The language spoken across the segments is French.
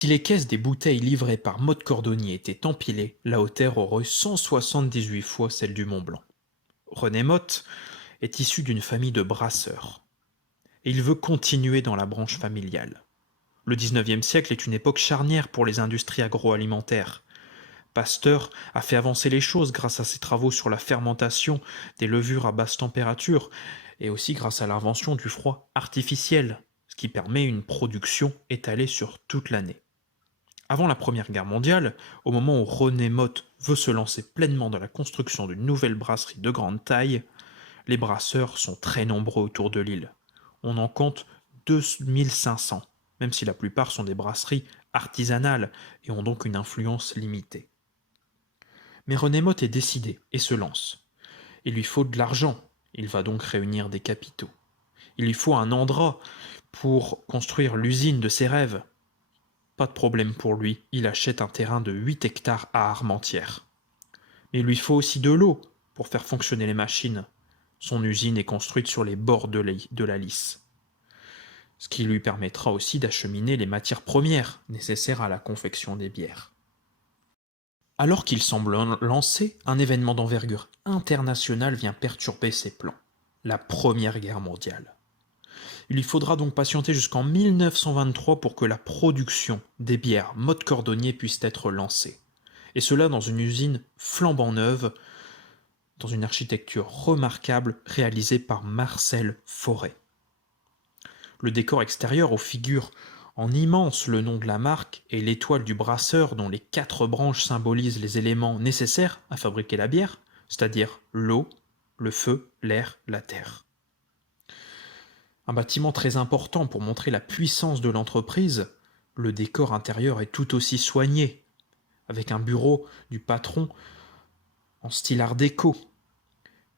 Si les caisses des bouteilles livrées par Motte Cordonnier étaient empilées, la hauteur aurait 178 fois celle du Mont Blanc. René Motte est issu d'une famille de brasseurs, et il veut continuer dans la branche familiale. Le XIXe siècle est une époque charnière pour les industries agroalimentaires. Pasteur a fait avancer les choses grâce à ses travaux sur la fermentation des levures à basse température et aussi grâce à l'invention du froid artificiel, ce qui permet une production étalée sur toute l'année. Avant la Première Guerre mondiale, au moment où René Motte veut se lancer pleinement dans la construction d'une nouvelle brasserie de grande taille, les brasseurs sont très nombreux autour de l'île. On en compte 2500, même si la plupart sont des brasseries artisanales et ont donc une influence limitée. Mais René Motte est décidé et se lance. Il lui faut de l'argent, il va donc réunir des capitaux. Il lui faut un endroit pour construire l'usine de ses rêves. Pas de problème pour lui, il achète un terrain de 8 hectares à Armentières. Mais il lui faut aussi de l'eau pour faire fonctionner les machines. Son usine est construite sur les bords de la Lys, ce qui lui permettra aussi d'acheminer les matières premières nécessaires à la confection des bières. Alors qu'il semble lancé, un événement d'envergure internationale vient perturber ses plans, la Première Guerre mondiale. Il lui faudra donc patienter jusqu'en 1923 pour que la production des bières Motte Cordonnier puisse être lancée. Et cela dans une usine flambant neuve, dans une architecture remarquable réalisée par Marcel Fauré. Le décor extérieur où figure en immense le nom de la marque et l'étoile du brasseur dont les 4 branches symbolisent les éléments nécessaires à fabriquer la bière, c'est-à-dire l'eau, le feu, l'air, la terre. Un bâtiment très important pour montrer la puissance de l'entreprise, le décor intérieur est tout aussi soigné, avec un bureau du patron en style art déco,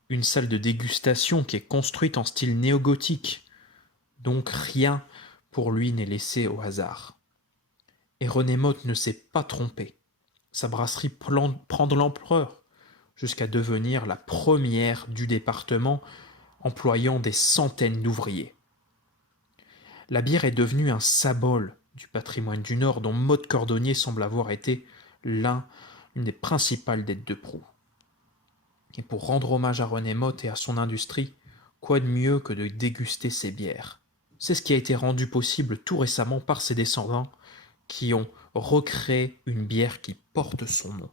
une salle de dégustation qui est construite en style néo-gothique, donc rien pour lui n'est laissé au hasard. Et René Motte ne s'est pas trompé. Sa brasserie prend de l'ampleur jusqu'à devenir la première du département, employant des centaines d'ouvriers. La bière est devenue un symbole du patrimoine du Nord dont Motte Cordonnier semble avoir été une des principales têtes de proue. Et pour rendre hommage à René Motte et à son industrie, quoi de mieux que de déguster ses bières? C'est ce qui a été rendu possible tout récemment par ses descendants qui ont recréé une bière qui porte son nom.